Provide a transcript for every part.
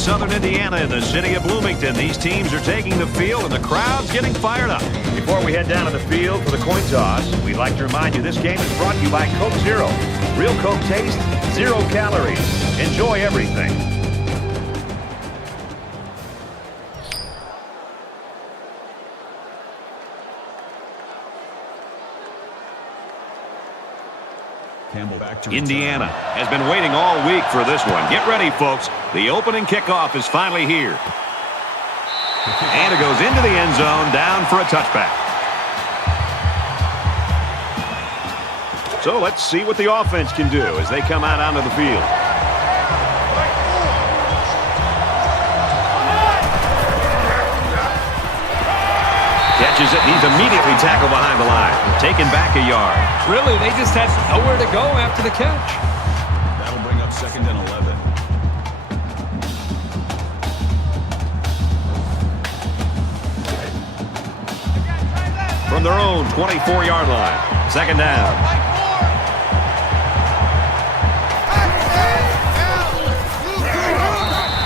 Southern Indiana in the city of Bloomington. These teams are taking the field, and the crowd's getting fired up. Before we head down to the field for the coin toss, we'd like to remind you this game is brought to you by Coke Zero. Real Coke taste, 0 calories. Enjoy everything. Indiana has been waiting all week for this one. Get ready, folks. The opening kickoff is finally here. And it goes into the end zone, down for a touchback. So let's see what the offense can do as they come out onto the field. Catches it. He's immediately tackled behind the line. Taken back a yard. Really, they just had nowhere to go after the catch. That'll bring up 2nd and 11. From their own 24-yard line. 2nd down.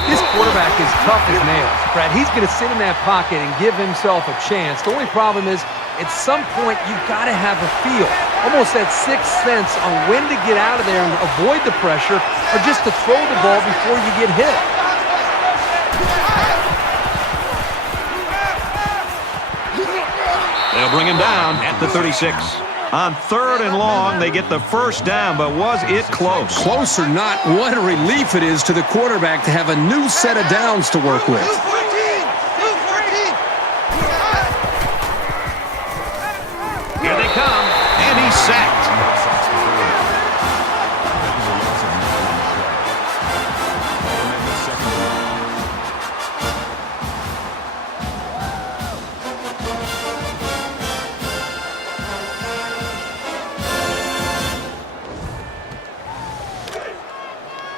This quarterback is tough as nails. Brad, he's going to sit in that pocket and give himself a chance. The only problem is, at some point, you've got to have a feel, almost that sixth sense on when to get out of there and avoid the pressure, or just to throw the ball before you get hit. They'll bring him down at the 36. On 3rd and long, they get the first down, but was it close? Close or not, what a relief it is to the quarterback to have a new set of downs to work with. Here they come, and he's sacked.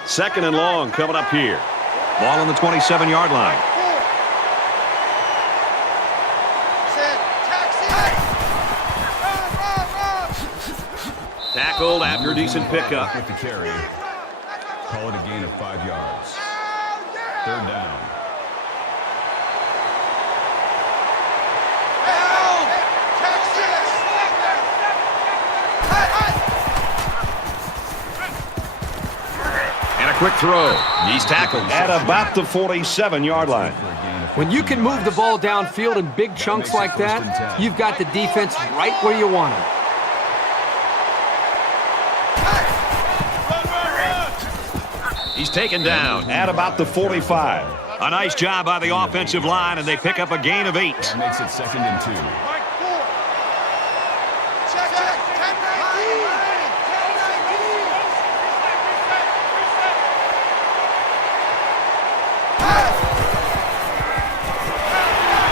Second and long coming up here. Ball on the 27-yard line. Tackled after a decent pickup. With the carry. Call it a gain of 5 yards. 3rd down. And a quick throw. He's tackled at about the 47-yard line. When you can move the ball downfield in big chunks like that, you've got the defense right where you want them. He's taken down at about the 45. A nice job by the offensive line, and they pick up a gain of 8. That makes it 2nd and 2.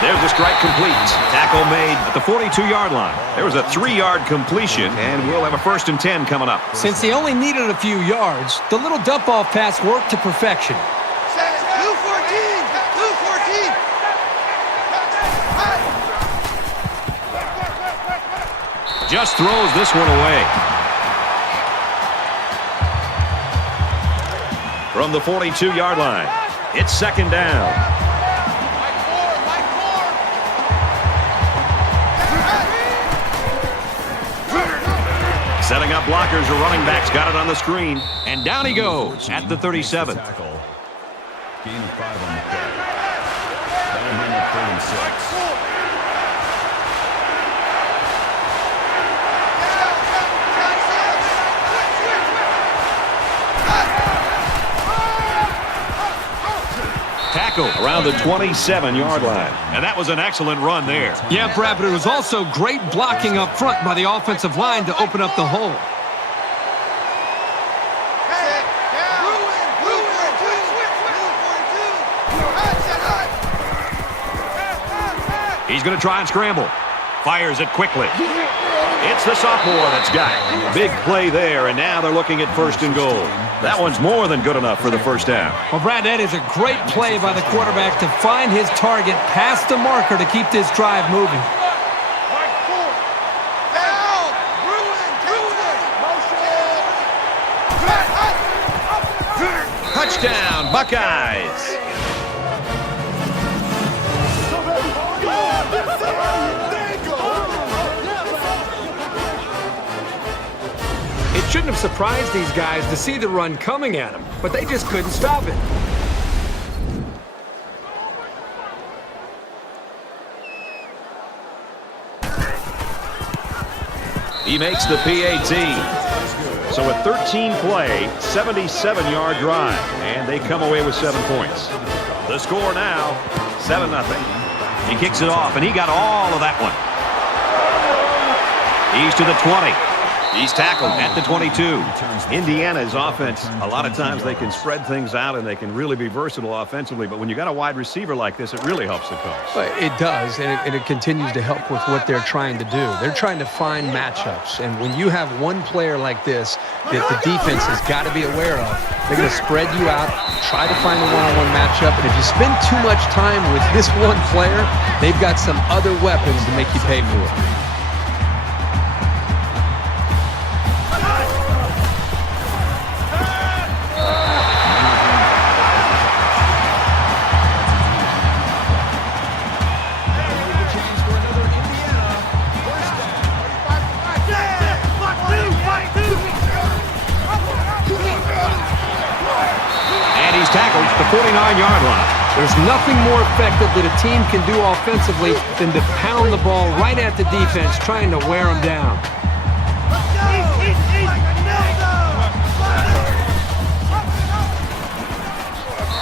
There's a strike complete. Tackle made at the 42-yard line. There was a 3-yard completion, and we'll have a 1st and 10 coming up. Since he only needed a few yards, the little dump-off pass worked to perfection. Just throws this one away. From the 42-yard line, it's 2nd down. Setting up blockers, the running back's got it on the screen. And down he goes at the 37. Gain of 5 on the play. That'll bring up 3rd and 6. Tackle around the 27-yard line. And that was an excellent run there. Yeah, Brad, but it was also great blocking up front by the offensive line to open up the hole. He's going to try and scramble. Fires it quickly. It's the sophomore that's got it. Big play there, and now they're looking at 1st and goal. That one's more than good enough for the first down. Well, Brad, that is a great play by the quarterback to find his target past the marker to keep this drive moving. Touchdown, Buckeyes. It shouldn't have surprised these guys to see the run coming at them, but they just couldn't stop it. He makes the PAT. So a 13-play, 77-yard drive, and they come away with 7 points. The score now, 7-0. He kicks it off, and he got all of that one. He's to the 20. He's tackled at the 22. Indiana's offense, a lot of times they can spread things out and they can really be versatile offensively, but when you got a wide receiver like this, it really helps the coach. It does, and it continues to help with what they're trying to do. They're trying to find matchups, and when you have one player like this that the defense has got to be aware of, they're going to spread you out, try to find a one-on-one matchup, and if you spend too much time with this one player, they've got some other weapons to make you pay for it. Tackled at the 49-yard line. There's nothing more effective that a team can do offensively than to pound the ball right at the defense, trying to wear them down.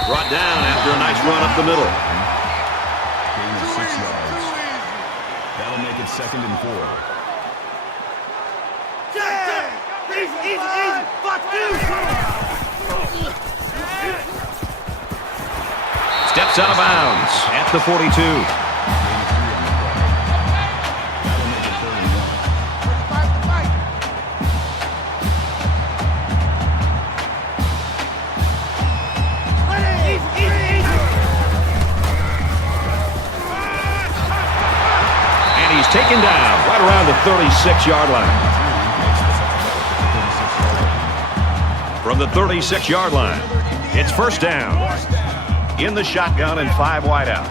Brought down after a nice run up the middle. Gain of 6 yards. That'll make it 2nd and 4. Steps out of bounds at the 42. That'll make it 3rd and 1. And he's taken down right around the 36-yard line. From the 36-yard line, it's 1st down. In the shotgun and 5 wideouts.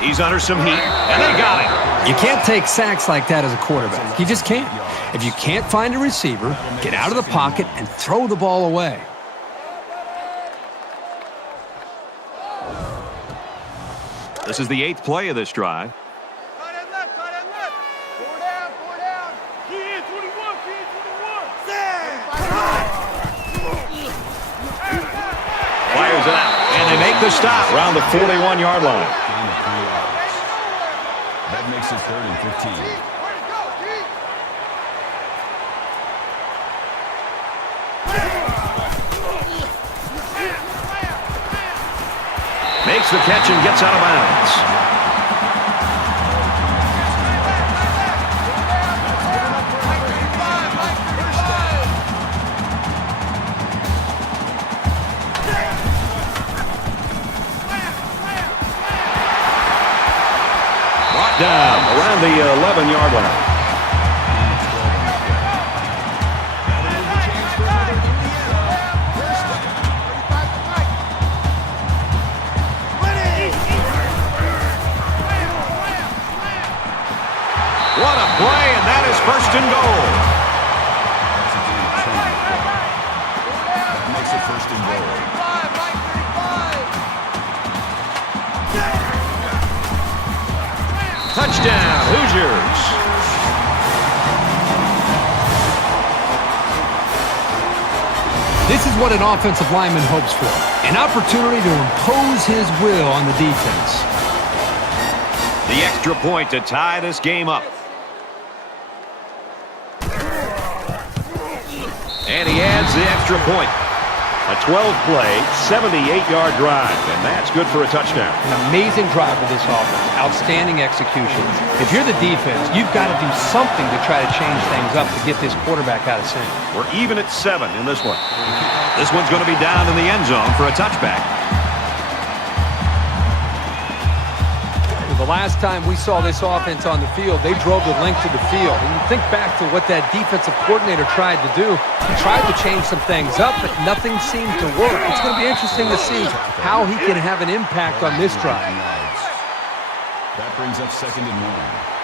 He's under some heat, and they got him. You can't take sacks like that as a quarterback. You just can't. If you can't find a receiver, get out of the pocket and throw the ball away. This is the 8th play of this drive. Fires it out, and they make the stop around the 41-yard line. Gain of 3 yards. That makes it 3rd and 15. Makes the catch and gets out of bounds. Down around the 11-yard line. What a play, and that is 1st and goal. That makes it 1st and goal. Touchdown, Hoosiers. This is what an offensive lineman hopes for. An opportunity to impose his will on the defense. The extra point to tie this game up. And he adds the extra point. A 12-play, 78-yard drive, and that's good for a touchdown. An amazing drive for this offense. Outstanding execution. If you're the defense, you've got to do something to try to change things up to get this quarterback out of sync. We're even at 7 in this one. This one's going to be down in the end zone for a touchback. The last time we saw this offense on the field, they drove the length of the field. And you think back to what that defensive coordinator tried to do. He tried to change some things up, but nothing seemed to work. It's going to be interesting to see how he can have an impact on this drive. That brings up 2nd and 1.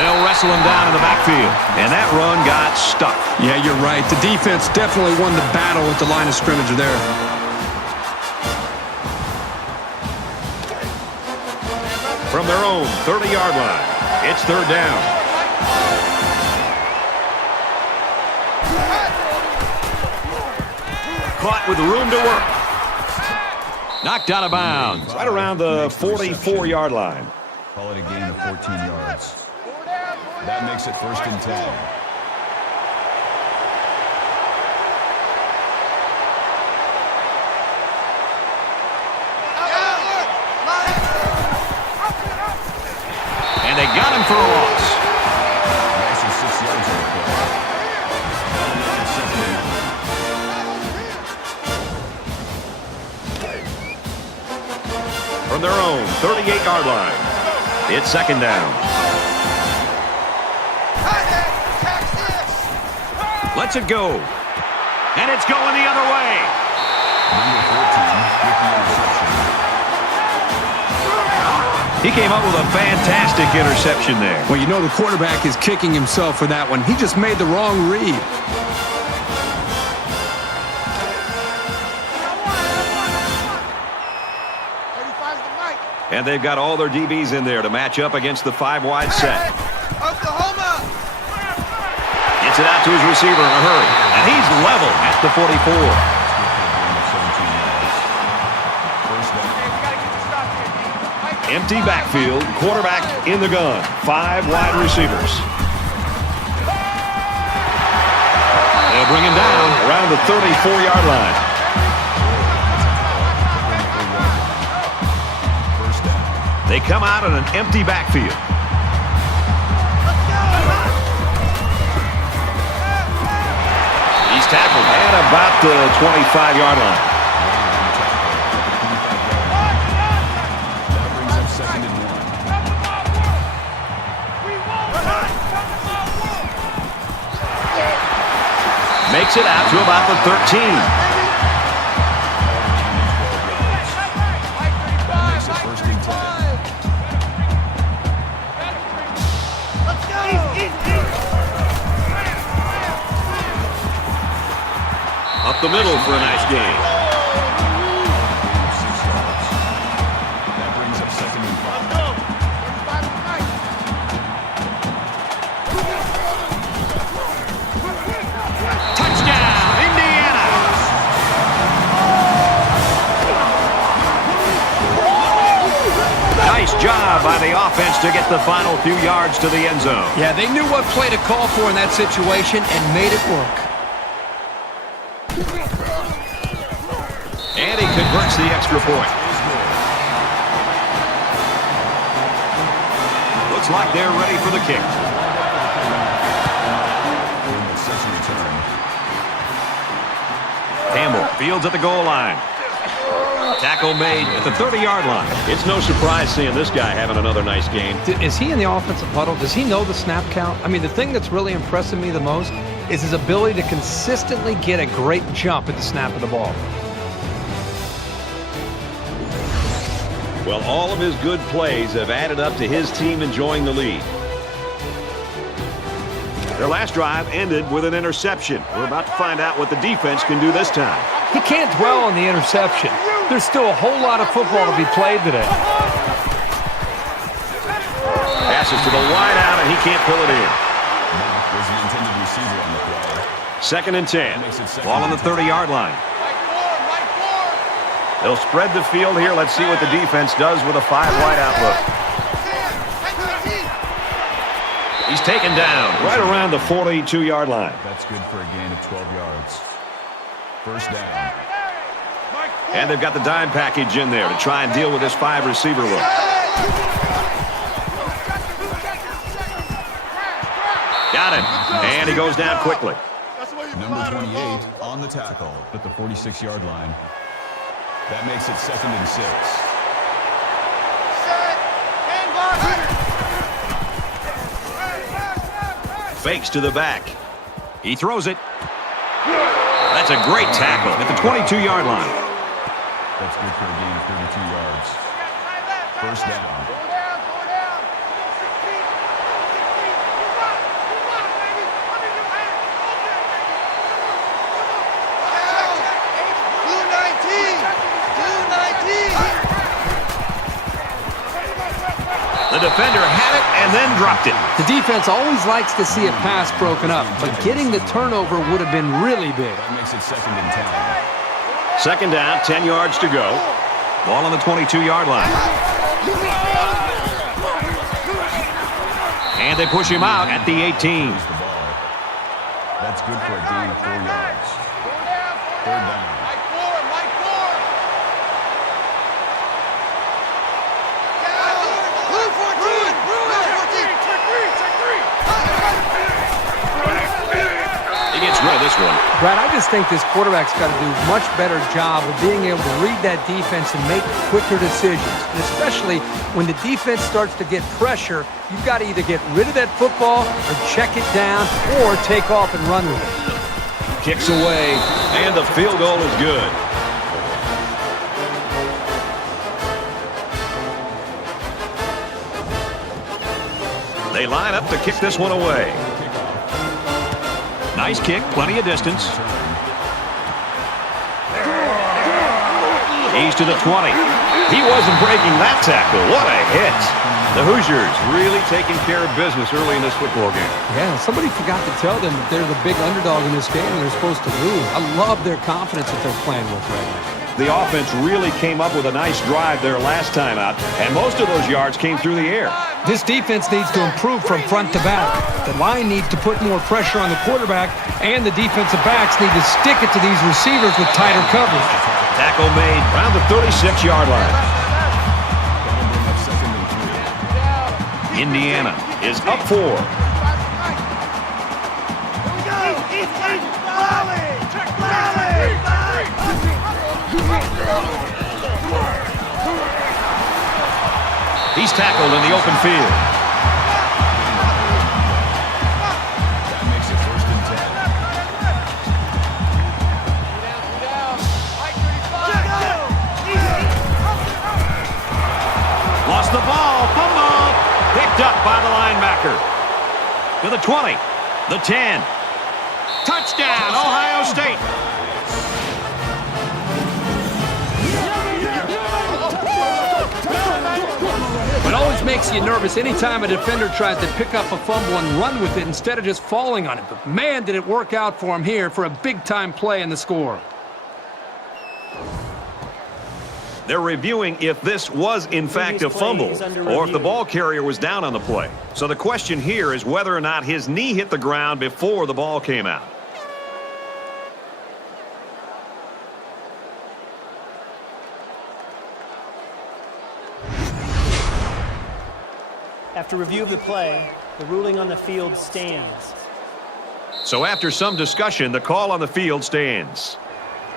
They'll wrestle him down in the backfield. And that run got stuck. Yeah, you're right. The defense definitely won the battle at the line of scrimmage there. From their own 30-yard line, it's third down. Caught with room to work. Knocked out of bounds. Right around the 44-yard line. Call it a gain of 14 yards. That makes it 1st and 10. And they got him for a loss. Nice and 6 yards on the play. That'll make it 2nd and 9. From their own 38-yard line, it's 2nd down. Lets it go. And it's going the other way. Number 14 with the interception. He came up with a fantastic interception there. Well, you know the quarterback is kicking himself for that one. He just made the wrong read. And they've got all their DBs in there to match up against the 5-wide set. Oklahoma! Gets it out to his receiver in a hurry. And he's level at the 44. Empty backfield, quarterback in the gun. 5 wide receivers. They'll bring him down around the 34-yard line. They come out in an empty backfield. He's tackled at about the 25-yard line. That brings up 2nd and 1. Makes it out to about the 13. Up the middle for a nice gain. That brings up 2nd and 5. Touchdown, Indiana! Nice job by the offense to get the final few yards to the end zone. Yeah, they knew what play to call for in that situation and made it work. And he converts the extra point. Looks like they're ready for the kick. Campbell fields at the goal line. Tackle made at the 30-yard line. It's no surprise seeing this guy having another nice game. Is he in the offensive huddle? Does he know the snap count? I mean, the thing that's really impressing me the most is his ability to consistently get a great jump at the snap of the ball. Well, all of his good plays have added up to his team enjoying the lead. Their last drive ended with an interception. We're about to find out what the defense can do this time. He can't dwell on the interception. There's still a whole lot of football to be played today. Passes to the wide out, and he can't pull it in. Was the intended receiver on the play. 2nd and 10. Ball on the 30-yard line. They'll spread the field here. Let's see what the defense does with a 5-wide outlook. He's taken down right around the 42-yard line. That's good for a gain of 12 yards. 1st down. And they've got the dime package in there to try and deal with this 5-receiver look. Got him. And he goes down quickly. Number 28 on the tackle at the 46-yard line. That makes it 2nd and 6. Fakes to the back. He throws it. That's a great tackle at the 22-yard line. That's good for a gain of 32 yards. 1st down. defender had it and then dropped it. The defense always likes to see a pass broken up, but getting the turnover would have been really big. That makes it 2nd and 10. Second down, 10 yards to go. Ball on the 22-yard line. And they push him out at the 18. The ball. That's good for a gain of 4 yards. 3rd down. He gets rid of this one. Brad, I just think this quarterback's got to do a much better job of being able to read that defense and make quicker decisions. And especially when the defense starts to get pressure, you've got to either get rid of that football or check it down or take off and run with it. Kicks away, and the field goal is good. They line up to kick this one away. Nice kick, plenty of distance. He's to the 20. He wasn't breaking that tackle. What a hit. The Hoosiers really taking care of business early in this football game. Yeah, somebody forgot to tell them that they're the big underdog in this game and they're supposed to lose. I love their confidence that they're playing with right now. The offense really came up with a nice drive there last time out, and most of those yards came through the air. This defense needs to improve from front to back. The line needs to put more pressure on the quarterback, and the defensive backs need to stick it to these receivers with tighter coverage. Tackle made around the 36-yard line. Indiana is up 4. He's tackled in the open field. That makes it 1st and 10. Lost the ball. Fumble. Picked up by the linebacker. To the 20. The 10. Touchdown, Ohio State. It always makes you nervous anytime a defender tries to pick up a fumble and run with it instead of just falling on it. But man, did it work out for him here for a big-time play in the score. They're reviewing if this was, in fact, a fumble or if the ball carrier was down on the play. So the question here is whether or not his knee hit the ground before the ball came out. After review of the play, the ruling on the field stands. So after some discussion, the call on the field stands.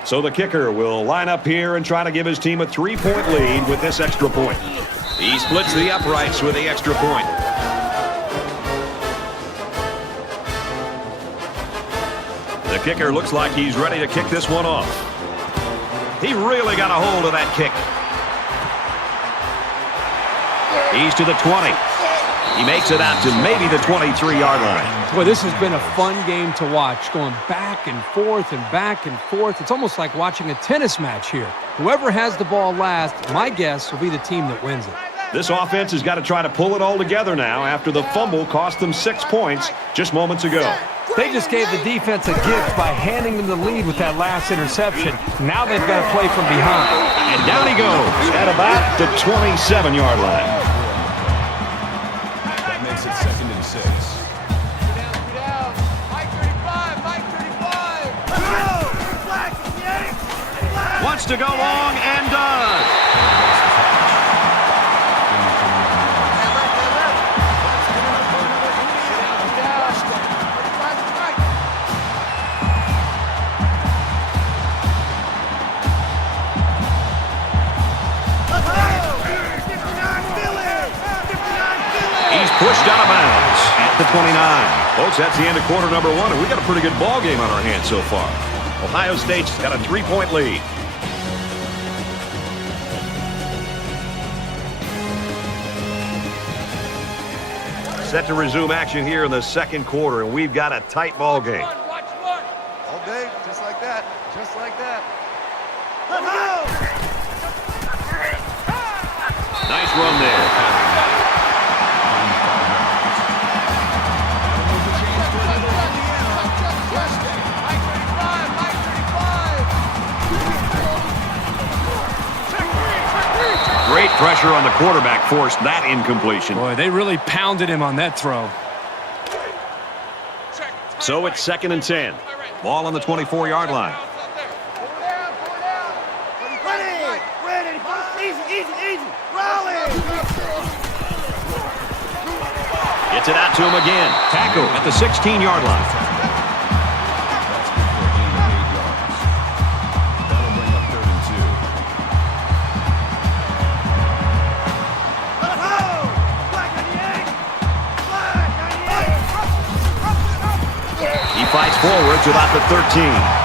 So the kicker will line up here and try to give his team a 3-point lead with this extra point. He splits the uprights with the extra point. The kicker looks like he's ready to kick this one off. He really got a hold of that kick. He's to the 20. He makes it out to maybe the 23-yard line. Boy, this has been a fun game to watch, going back and forth and back and forth. It's almost like watching a tennis match here. Whoever has the ball last, my guess, will be the team that wins it. This offense has got to try to pull it all together now after the fumble cost them 6 points just moments ago. They just gave the defense a gift by handing them the lead with that last interception. Now they've got to play from behind. And down he goes at about the 27-yard line. That makes it 2nd and 6. Wants to go long and does. He's pushed out of bounds at the 29. Folks, that's the end of quarter number 1, and we've got a pretty good ball game on our hands so far. Ohio State's got a 3-point lead. Set to resume action here in the second quarter, and we've got a tight ball game. All day, just like that. Just like that. Nice run there. pressure on the quarterback forced that incompletion. Boy, they really pounded him on that throw. So it's 2nd and 10. Ball on the 24-yard line. Gets it out to him again. Tackle at the 16-yard line. That's good for a gain of 8 yards. That'll bring up 3rd and 2. He fights forward to about the 13.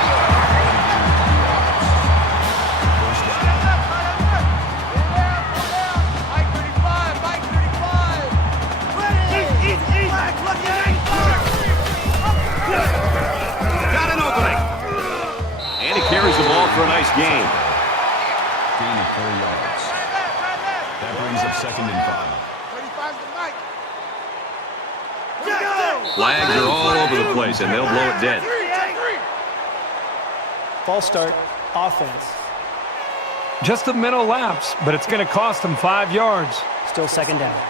For a nice gain. Gain of 4 yards. That brings up 2nd and 5. Flags are all over the place, and they'll blow it dead. False start, offense. Just a mental lapse, but it's going to cost them 5 yards. Still 2nd down.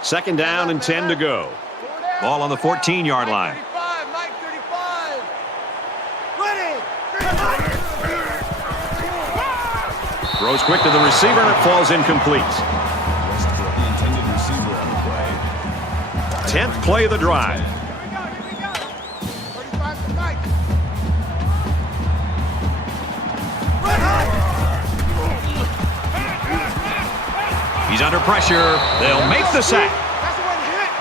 2nd down and 10 to go. Ball on the 14-yard line. Throws quick to the receiver, and it falls incomplete. West put the intended receiver on the play. 10th play of the drive. He's under pressure. They'll make the sack.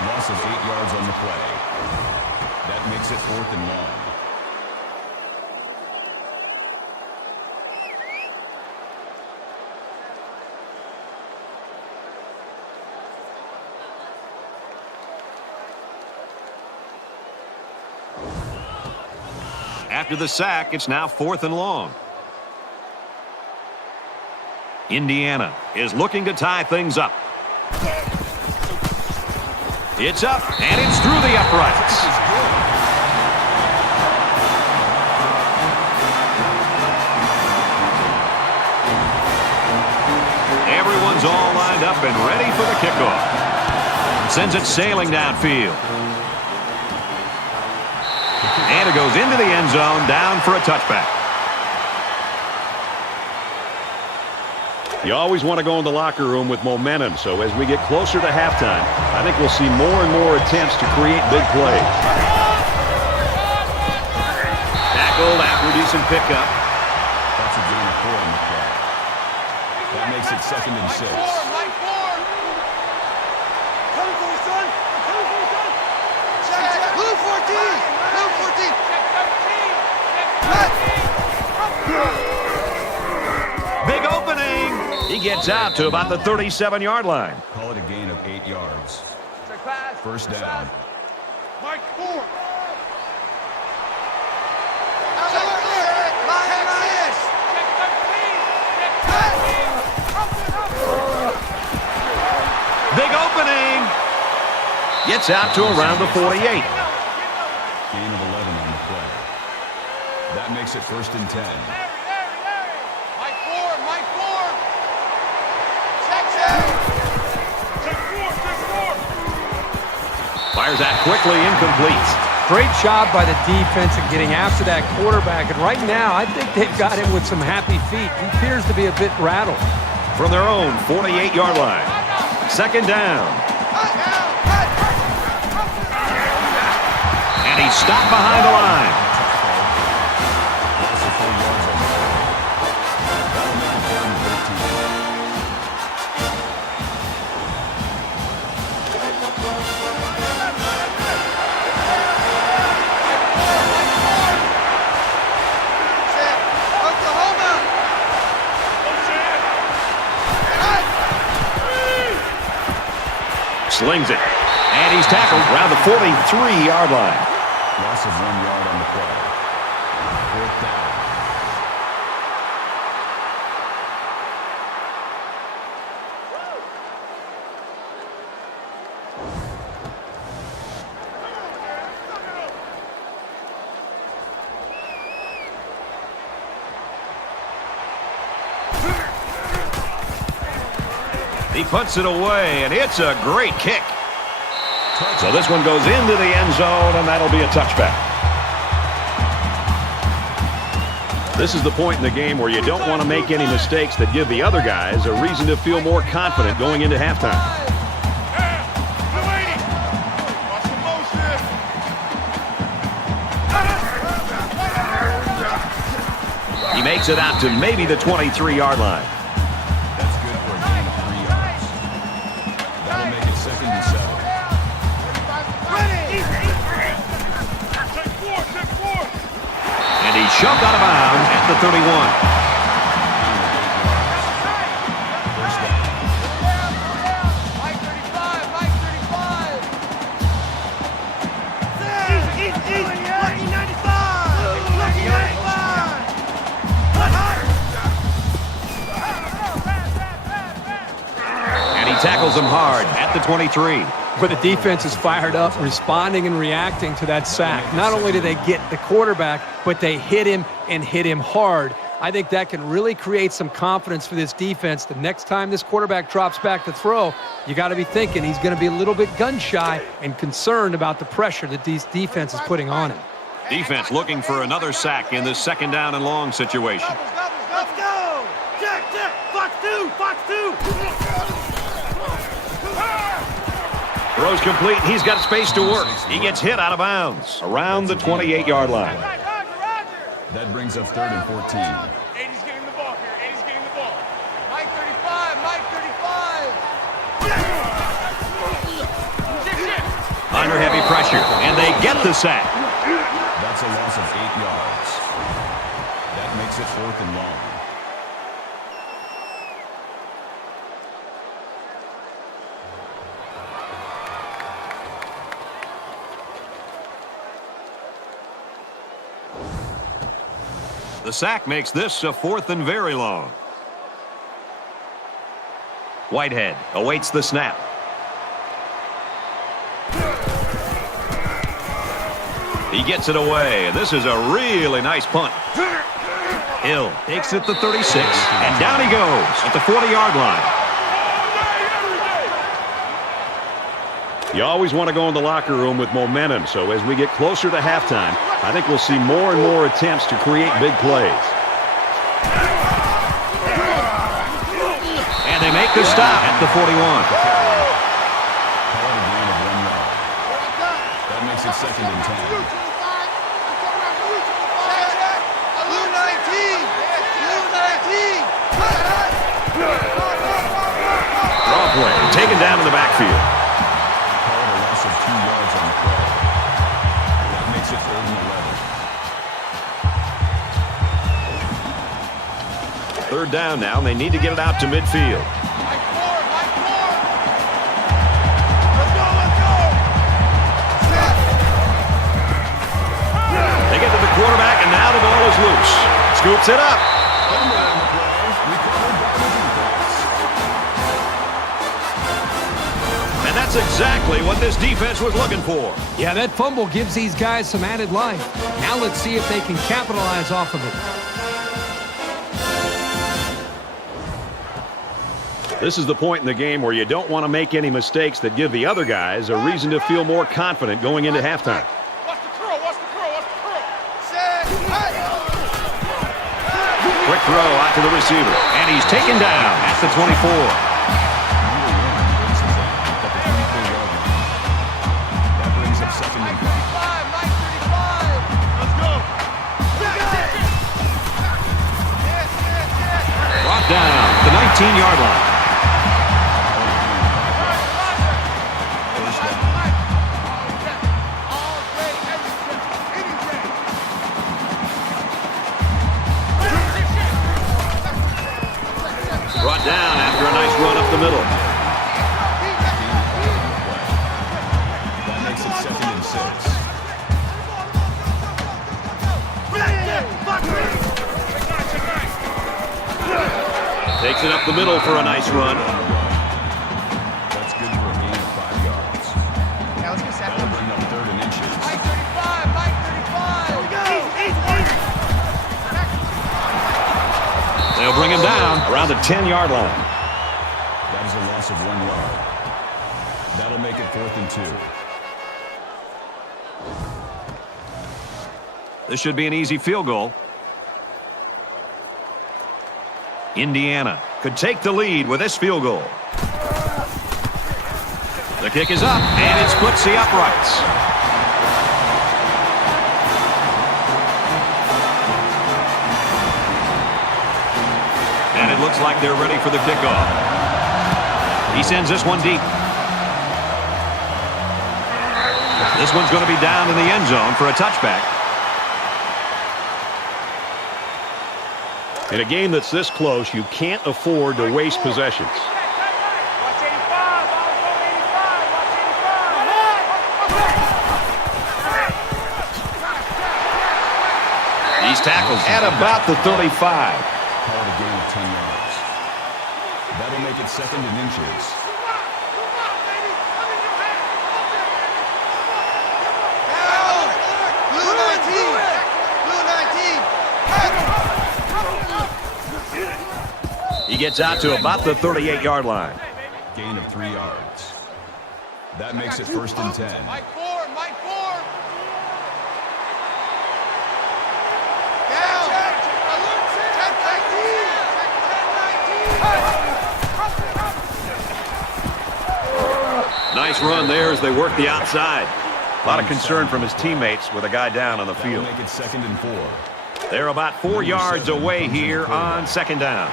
Loss of 8 yards on the play. That makes it 4th and long. After the sack, it's now 4th and long. Indiana is looking to tie things up. It's up, and it's through the uprights. Everyone's all lined up and ready for the kickoff. Sends it sailing downfield. And it goes into the end zone, down for a touchback. You always want to go in the locker room with momentum, so as we get closer to halftime, I think we'll see more and more attempts to create big plays. Tackled after a decent pickup. That's a gain of 4 on the play. That makes it 2nd and 6. Blue 14! Blue 14! Big opening. He gets out to about the 37-yard line. Call it a gain of 8 yards. 1st down. Mike 4! Big opening. Gets out to around the 48. Gain of 11 on the play. That makes it 1st and 10. Mike 4! Mike 4! Fires out quickly, incomplete. Great job by the defense in getting after that quarterback. And right now, I think they've got him with some happy feet. He appears to be a bit rattled. From their own 48-yard line. 2nd down. And he's stopped behind the line. Slings it. And he's tackled around the 43-yard line. Loss of 1 yard on the play. 4th down. He puts it away, and it's a great kick. So this one goes into the end zone, and that'll be a touchback. This is the point in the game where you don't want to make any mistakes that give the other guys a reason to feel more confident going into halftime. He makes it out to maybe the 23-yard line. That's good for a gain of 3 yards. That'll make it 2nd and 7. And he shoved out of bounds at the 31. Tackles him hard at the 23. But the defense is fired up, responding and reacting to that sack. Not only do they get the quarterback, but they hit him and hit him hard. I think that can really create some confidence for this defense. The next time this quarterback drops back to throw, you got to be thinking he's going to be a little bit gun-shy and concerned about the pressure that this defense is putting on him. Defense looking for another sack in this 2nd down and long situation. Let's go! Check, check! Fox 2! Fox 2! Throws complete. He's got space to work. He gets hit out of bounds around the 28-yard line. That brings up 3rd and 14. 80's getting the ball here. 80's getting the ball. Mike 35. Mike 35. Under heavy pressure, and they get the sack. That's a loss of 8 yards. That makes it 4th and long. The sack makes this a 4th and very long. Whitehead awaits the snap. He gets it away, and this is a really nice punt. Hill takes it to 36, and down he goes at the 40-yard line. You always want to go in the locker room with momentum, so as we get closer to halftime, I think we'll see more and more attempts to create big plays. And they make the stop at the 41. That makes it 2nd and 10. Draw play, taken down in the backfield. A loss of 2 yards on the play. That makes it 3rd and 11. 3rd down now, and they need to get it out to midfield. They get to the quarterback, and now the ball is loose. Scoops it up. And that's exactly what this defense was looking for. Yeah, that fumble gives these guys some added life. Now let's see if they can capitalize off of it. This is the point in the game where you don't want to make any mistakes that give the other guys a reason to feel more confident going into halftime. Watch the curl, watch the curl, watch the curl. Set, Quick throw out to the receiver, and he's taken down at the 24. That brings up 2nd and 5. Mike 35. Let's go. Brought down at the 19-yard line. Brought down after a nice run up the middle. That makes it 2nd and 6. Takes it up the middle for a nice run. That's good for a gain of 5 yards. Now let's get set. That'll bring up 3rd and inches. Mike 35, Mike 35. Here we go. They'll bring him down around the 10-yard line. That is is a loss of 1 yard. That'll make it 4th and 2. This should be an easy field goal. Indiana could take the lead with this field goal. The kick is up, and it splits the uprights. And it looks like they're ready for the kickoff. He sends this one deep. This one's going to be down in the end zone for a touchback. In a game that's this close, you can't afford to waste possessions. These tackles at about the 35. Call it a gain of 10 yards. That'll make it 2nd and inches. He gets out to about the 38-yard line. Gain of 3 yards. That makes it 1st and 10. Mike 4, Mike 4. Nice run there as they work the outside. A lot of concern from his teammates with a guy down on the That'll field. make it 2nd and 4. They're about 4 yards away here on 2nd down.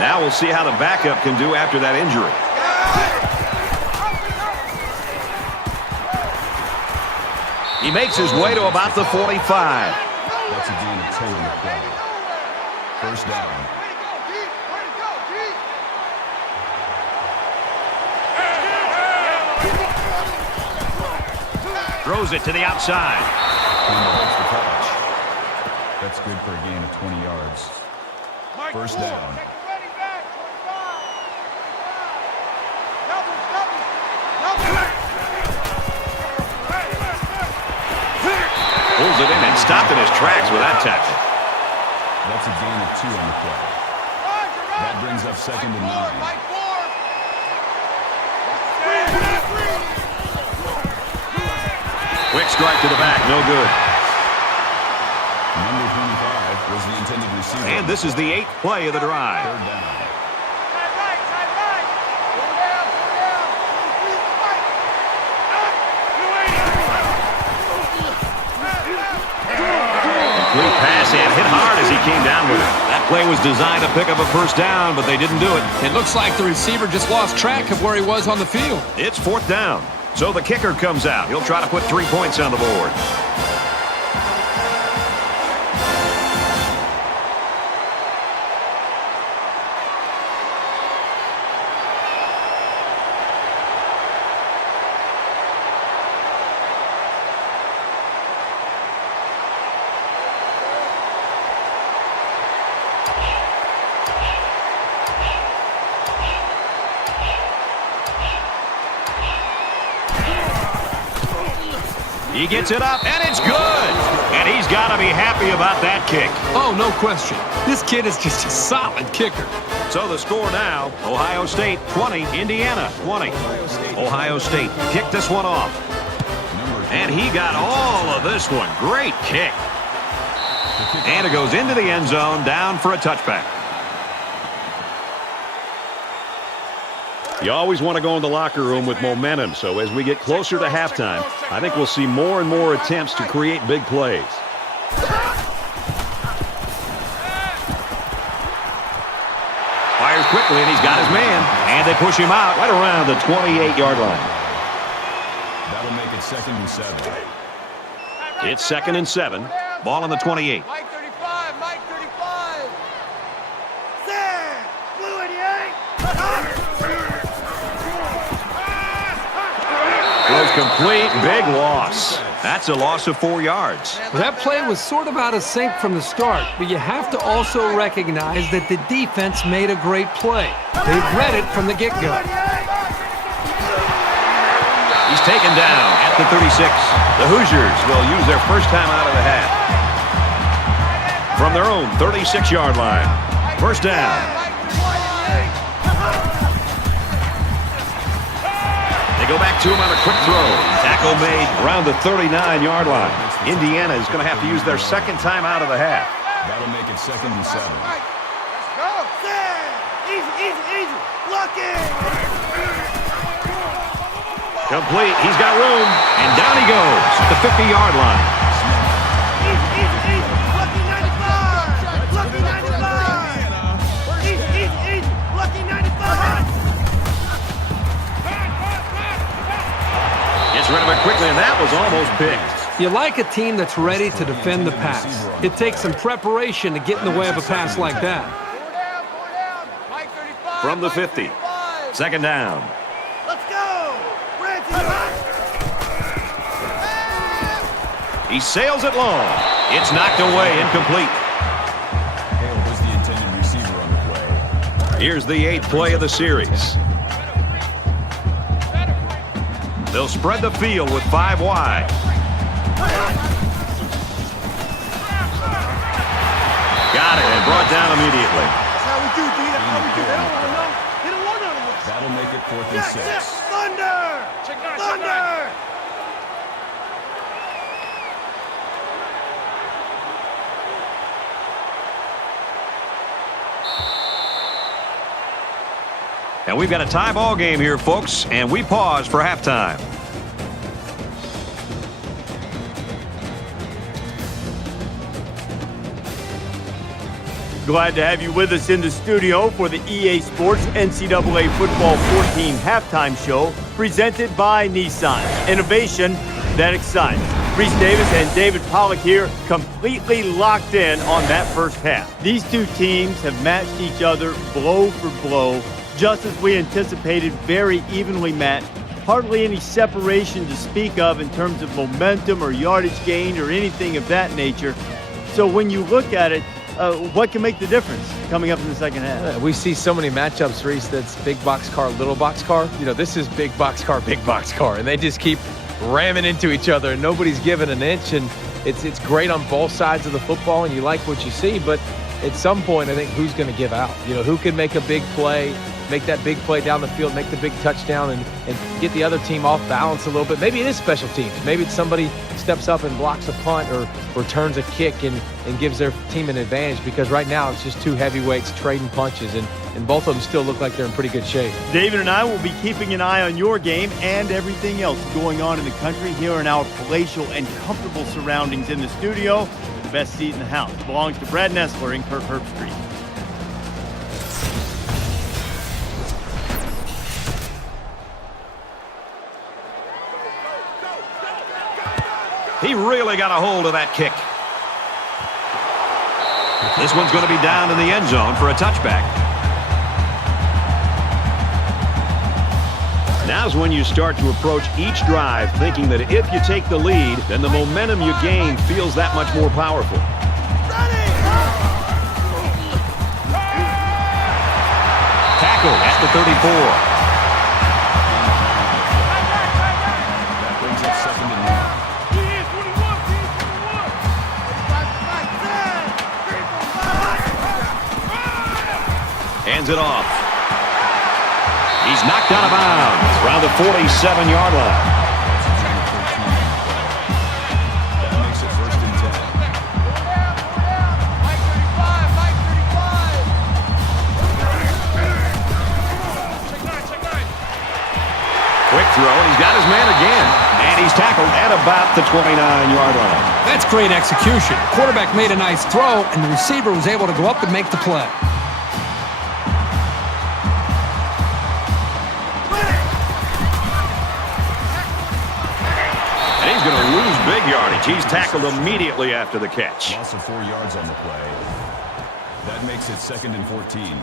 Now we'll see how the backup can do after that injury. He makes his way to about the 45. That's a gain of 2 in the play. 1st down. Throws it to the outside. That's good for a gain of 20 yards. 1st down. Pulls it in and stopped in his tracks with that tackle. That's a gain of 2 on the play. That brings up 2nd and 9. Quick strike to the back, no good. Number 25 was the intended receiver. And this is the 8th play of the drive. 3rd down. Complete pass and hit hard as he came down with it. That play was designed to pick up a 1st down, but they didn't do it. It looks like the receiver just lost track of where he was on the field. It's 4th down. So the kicker comes out. He'll try to put 3 points on the board. He gets it up, and it's good. And he's got to be happy about that kick. Oh, no question. This kid is just a solid kicker. So the score now, Ohio State 20, Indiana 20. Ohio State kicked this one off. And he got all of this one. Great kick. And it goes into the end zone, down for a touchback. You always want to go in the locker room with momentum, so as we get closer to halftime, I think we'll see more and more attempts to create big plays. Fires quickly, and he's got his man. And they push him out right around the 28-yard line. That'll make it 2nd and 7. It's 2nd and 7. Ball on the 28. Mike 35, Mike 35. Sam, Blue 88. Throws complete, big loss. That's a loss of 4 yards. Well, that play was sort of out of sync from the start, but you have to also recognize that the defense made a great play. They read it from the get-go. He's taken down at the 36. The Hoosiers will use their first time out of the half. From their own 36-yard line. 1st down. They go back to him on a quick throw. Tackle made around the 39-yard line. Indiana is going to have to use their second time out of the half. That'll make it 2nd and 7. Let's go. Easy, easy, easy. Lock in. Complete. He's got room. And down he goes at the 50-yard line. Easy, easy, easy. Lucky 95. Lucky 95. Easy, easy, easy. Lucky 95. Gets rid of it quickly, and that was almost picked. You like a team that's ready to defend the pass. It takes some preparation to get in the way of a pass like that. From the 50. 2nd down. Let's go. He sails it long. It's knocked away, incomplete. Hale was the intended receiver on the play. Here's the 8th play of the series. They'll spread the field with 5 wide. Got it and brought down immediately. That's how we do, D. That's how we do. They don't want to know. They don't want none of this. That'll make it 4th and 6. Thunder! Thunder! And we've got a tie ball game here, folks, and we pause for halftime. Glad to have you with us in the studio for the EA Sports NCAA Football 14 halftime show presented by Nissan. Innovation that excites. Reese Davis and David Pollack here, completely locked in on that first half. These two teams have matched each other blow for blow, just as we anticipated, very evenly matched. Hardly any separation to speak of in terms of momentum or yardage gained or anything of that nature. So when you look at it, what can make the difference coming up in the second half? We see so many matchups, Reese, that's big box car, little box car. You know, this is big box car, and they just keep ramming into each other, and nobody's giving an inch, and it's great on both sides of the football, and you like what you see, but at some point, I think who's going to give out? You know, who can make a big play, make that big play down the field, make the big touchdown, and get the other team off balance a little bit. Maybe it is special teams. Maybe it's somebody steps up and blocks a punt or returns a kick and gives their team an advantage, because right now it's just two heavyweights trading punches, and both of them still look like they're in pretty good shape. David and I will be keeping an eye on your game and everything else going on in the country here in our palatial and comfortable surroundings in the studio. The best seat in the house belongs to Brad Nessler in Kirk Herb Street. He really got a hold of that kick. This one's going to be down in the end zone for a touchback. Now's when you start to approach each drive thinking that if you take the lead, then the momentum you gain feels that much more powerful. Tackle at the 34. That brings up 2nd and 1. Hands it off. He's knocked out of bounds around the 47-yard line. That makes it 1st and 10. Quick throw, and he's got his man again. And he's tackled at about the 29-yard line. That's great execution. The quarterback made a nice throw, and the receiver was able to go up and make the play. And he's going to lose big yardage. He's tackled immediately after the catch. Loss of 4 yards on the play. That makes it 2nd and 14.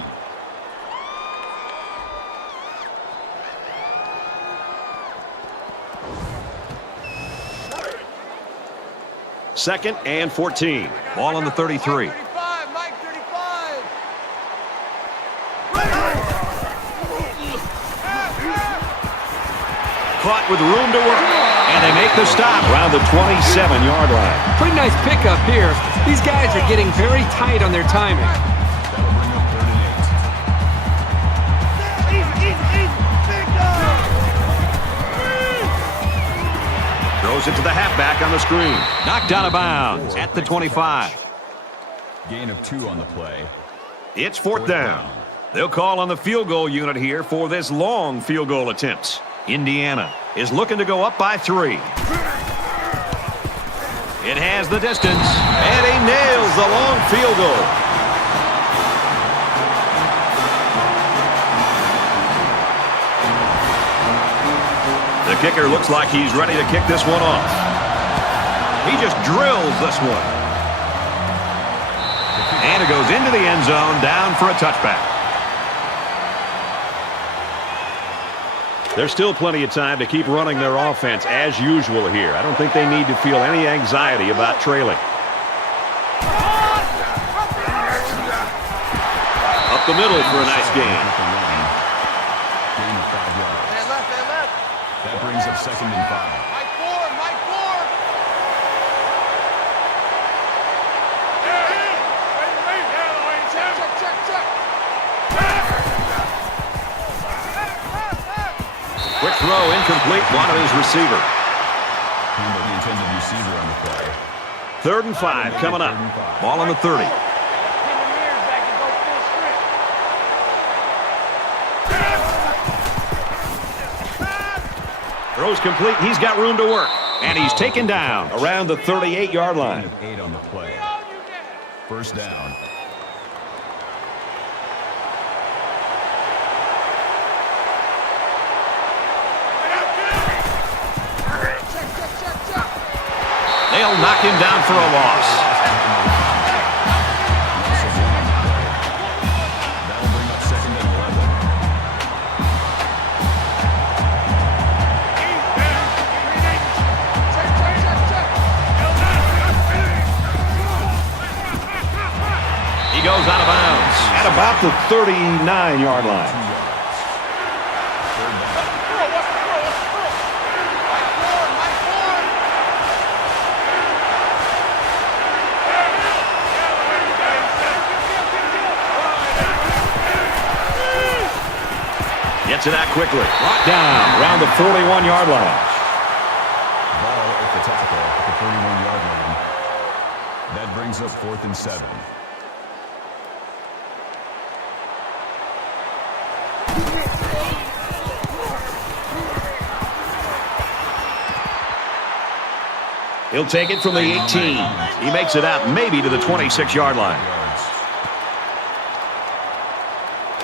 Second and 14. Ball on the 33. Caught with room to work. And they make the stop around the 27-yard line. Pretty nice pickup here. These guys are getting very tight on their timing. That'll bring up 3rd and 8. Easy, easy, easy. Big dog. throws it to the halfback on the screen. Knocked out of bounds at the 25. Gain of 2 on the play. It's fourth down. They'll call on the field goal unit here for this long field goal attempt. Indiana is looking to go up by 3. It has the distance, and he nails the long field goal. The kicker looks like he's ready to kick this one off. He just drills this one. And it goes into the end zone, down for a touchback. There's still plenty of time to keep running their offense as usual here. I don't think they need to feel any anxiety about trailing. Up the middle for a nice gain. Gain of 5 yards. That brings up 2nd and 5. Quick throw, incomplete, wanted his receiver. The intended receiver on the play. 3rd and 5 coming up. Ball on the 30. Throws complete. He's got room to work. And he's taken down around the 38-yard line. 8 on the play. 1st down. They'll knock him down for a loss. That'll bring up 2nd and 11. He goes out of bounds at about the 39-yard line. Gets it out quickly. Brought down around the 41-yard line. Ball at the tackle at the 41-yard line. That brings up 4th and 7. He'll take it from the 18. He makes it out maybe to the 26-yard line.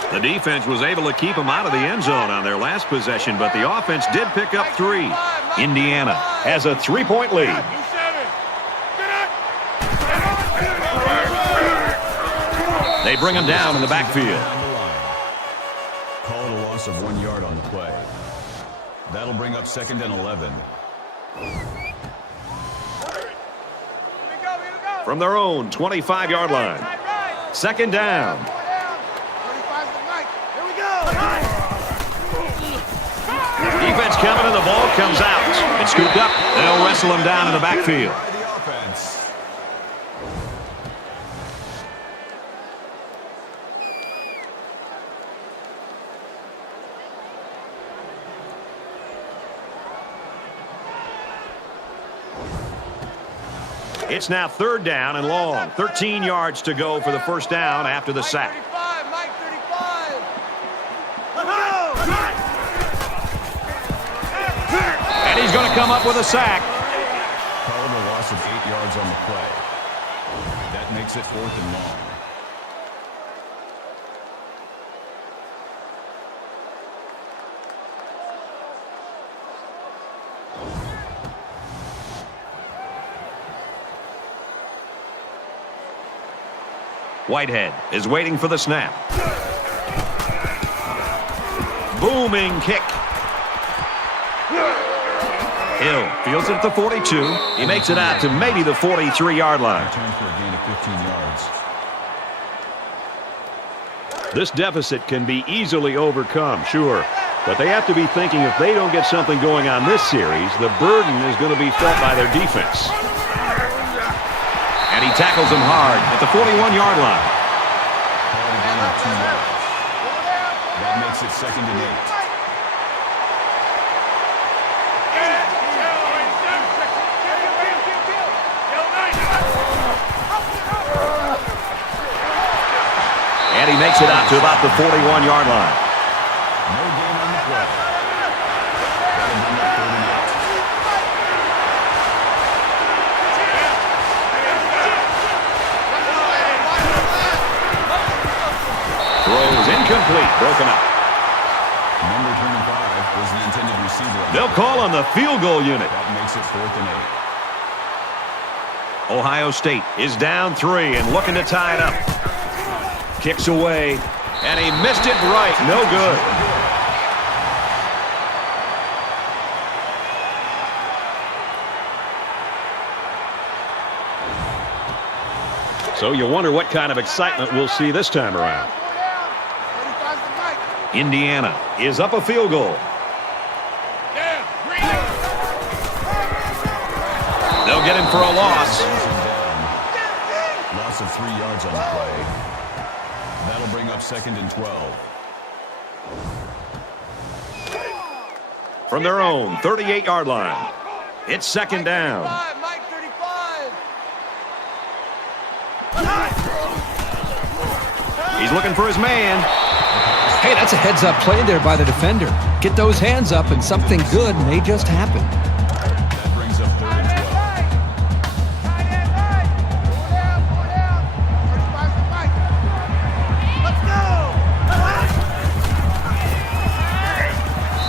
The defense was able to keep him out of the end zone on their last possession, but the offense did pick up 3. Indiana has a 3-point lead. They bring him down in the backfield. Called a loss of 1 yard on the play. That'll bring up 2nd and 11. From their own 25-yard line. 2nd down. Defense coming and the ball comes out. It's scooped up. They'll wrestle him down in the backfield. It's now 3rd down and long. 13 yards to go for the 1st down after the sack. And he's going to come up with a sack. Called a loss of 8 yards on the play. That makes it 4th and long. Whitehead is waiting for the snap. Booming kick. Hill fields it at the 42. He makes it out to maybe the 43-yard line. Return for a gain of 15 yards. This deficit can be easily overcome, sure. But they have to be thinking if they don't get something going on this series, the burden is going to be felt by their defense. And he tackles him hard at the 41-yard line. Called a gain of 2 yards. That makes it 2nd and 8. he makes it out to about the 41-yard line. No gain on the play. That'll bring up 3rd and 8. Throws incomplete, broken up. Number 25 was the intended receiver. They'll call on the field goal unit. That makes it 4th and 8. Ohio State is down 3 and looking to tie it up. Kicks away, and he missed it right. No good. So you wonder what kind of excitement we'll see this time around. Indiana is up a field goal. They'll get him for a loss. Loss of 3 yards on the play. That'll bring up 2nd and 12. From their own 38-yard line. It's 2nd down. He's looking for his man. Hey, that's a heads-up play there by the defender. Get those hands up and something good may just happen. That brings up 3rd and 12.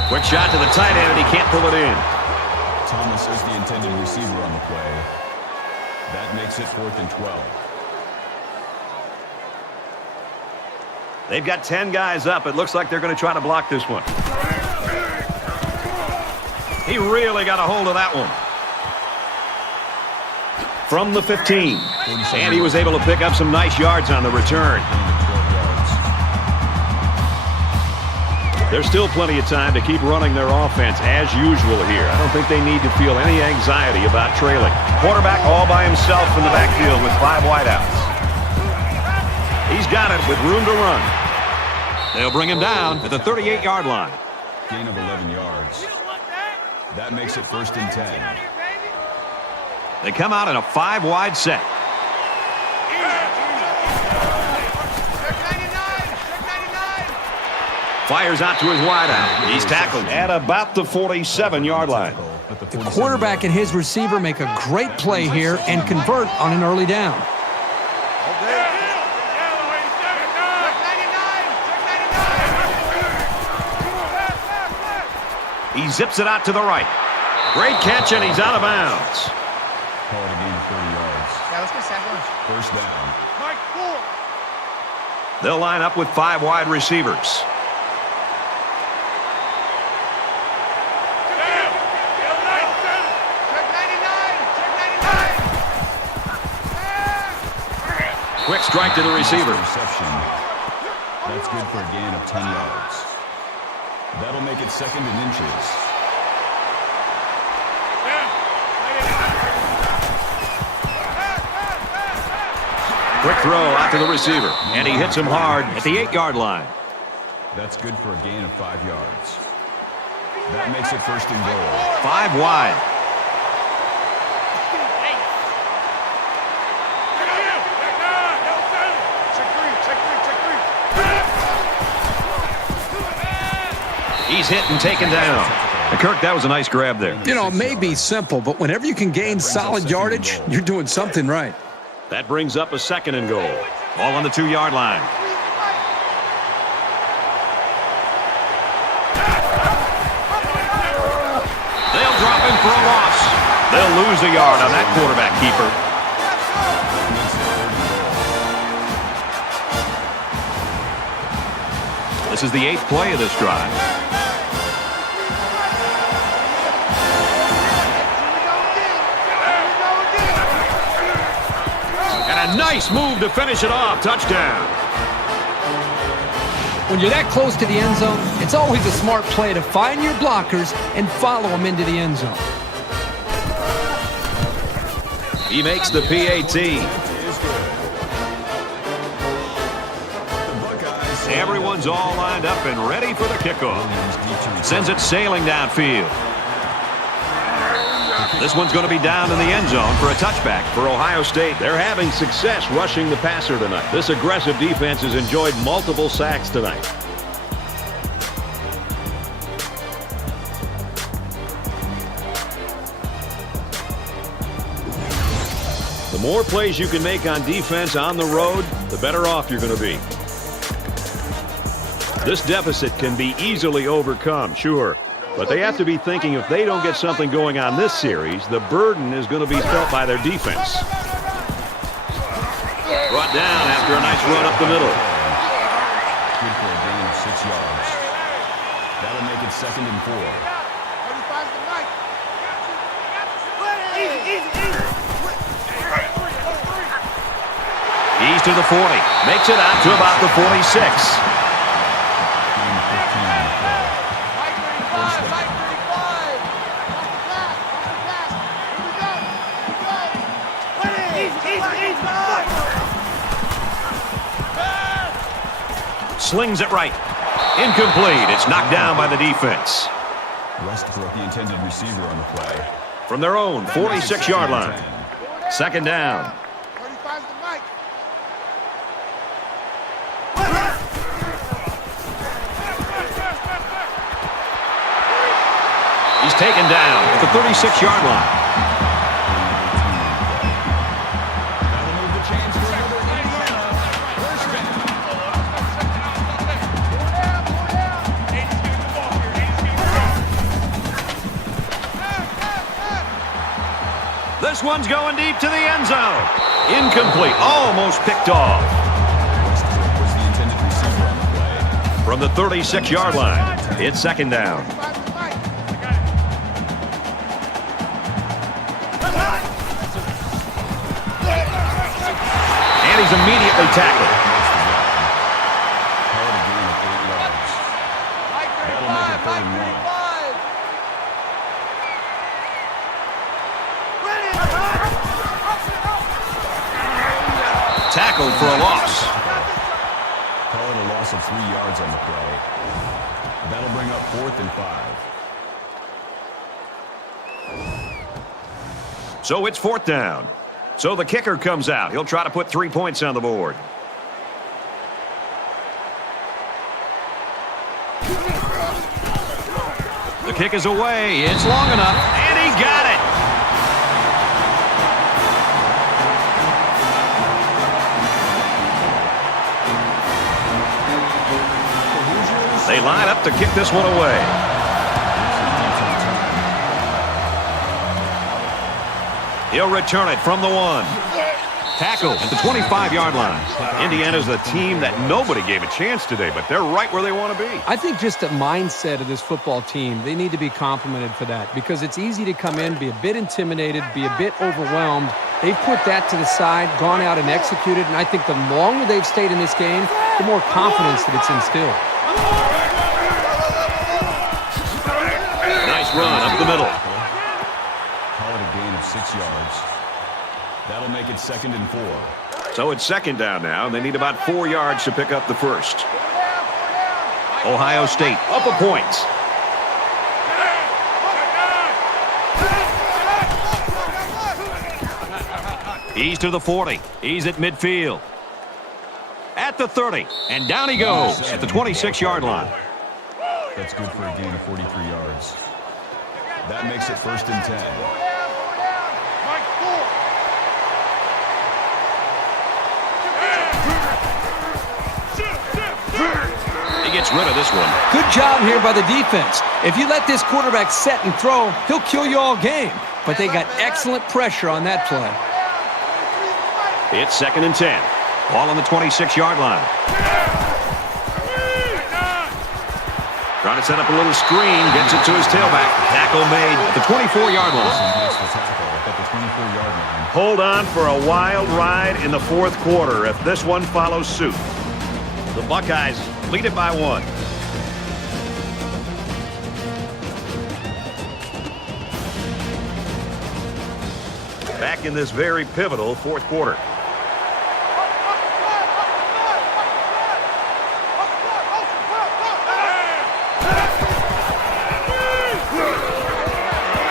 Quick shot to the tight end, and he can't pull it in. Thomas is the intended receiver on the play. That makes it 4th and 12. They've got 10 guys up. It looks like they're going to try to block this one. He really got a hold of that one. From the 15. And he was able to pick up some nice yards on the return. There's still plenty of time to keep running their offense as usual here. I don't think they need to feel any anxiety about trailing. Quarterback all by himself in the backfield with 5 wideouts. He's got it with room to run. They'll bring him down at the 38-yard line. Gain of 11 yards. That makes it 1st and 10. They come out in a 5-wide set. Fires out to his wideout. He's tackled at about the 47-yard line. The quarterback and his receiver make a great play here and convert on an early down. He zips it out to the right. Great catch, and he's out of bounds. Call it a gain of 30 yards. Yeah, let's get sack lunch. 1st down. They'll line up with 5 wide receivers. Quick strike to the receiver. Reception. That's good for a gain of 10 yards. That'll make it 2nd and inches. Quick throw out to the receiver, and he hits him hard at the 8-yard line. That's good for a gain of 5 yards. That makes it 1st and goal. 5 wide. He's hit and taken down. And Kirk, that was a nice grab there. You know, it may be simple, but whenever you can gain solid yardage, you're doing something right. That brings up a 2nd and goal. All on the 2-yard line. They'll drop him for a loss. They'll lose a yard on that quarterback keeper. This is the 8th play of this drive. And a nice move to finish it off. Touchdown. When you're that close to the end zone, it's always a smart play to find your blockers and follow them into the end zone. He makes the PAT. Everyone's all lined up and ready for the kickoff. Sends it sailing downfield. This one's going to be down in the end zone for a touchback for Ohio State. They're having success rushing the passer tonight. This aggressive defense has enjoyed multiple sacks tonight. The more plays you can make on defense on the road, the better off you're going to be. This deficit can be easily overcome, sure. But they have to be thinking if they don't get something going on this series, the burden is going to be felt by their defense. Brought down after a nice run up the middle. Good for a gain of 6 yards. That'll make it 2nd and 4. He's to the 40. Makes it out to about the 46. Slings it right. Incomplete. It's knocked down by the defense. Westbrook, the intended receiver on the play. From their own 46-yard line. 2nd down. He's taken down at the 36-yard line. That'll move the chains for another Indiana. First down. This one's going deep to the end zone. Incomplete. Almost picked off. Westbrook was the intended receiver on the play. From the 36-yard line, it's 2nd down. And he's immediately tackled. Call it a gain of 8 yards. That'll make it 3rd and 1. Tackled for a loss. Call it a loss of 3 yards on the play. That'll bring up 4th and 5. So it's 4th down. So the kicker comes out. He'll try to put 3 points on the board. The kick is away. It's long enough. And he got it. They line up to kick this one away. He'll return it from the 1. Tackled at the 25-yard line. Indiana's the team that nobody gave a chance today, but they're right where they want to be. I think just the mindset of this football team, they need to be complimented for that because it's easy to come in, be a bit intimidated, be a bit overwhelmed. They've put that to the side, gone out and executed, and I think the longer they've stayed in this game, the more confidence that it's instilled. Nice run up the middle. Call it a gain of 6 yards. That'll make it 2nd and 4. So it's 2nd down now, and they need about 4 yards to pick up the first. Ohio State up a point. He's to the 40. He's at midfield. At the 30. And down he goes at the 26-yard line. That's good for a gain of 43 yards. That makes it 1st and 10. He gets rid of this one. Good job here by the defense. If you let this quarterback set and throw, he'll kill you all game. But they got excellent pressure on that play. It's 2nd and 10. Ball on the 26-yard line. Trying to set up a little screen. Gets it to his tailback. Tackle made at the 24-yard line. Hold on for a wild ride in the 4th quarter if this one follows suit. The Buckeyes lead it by 1. Back in this very pivotal 4th quarter.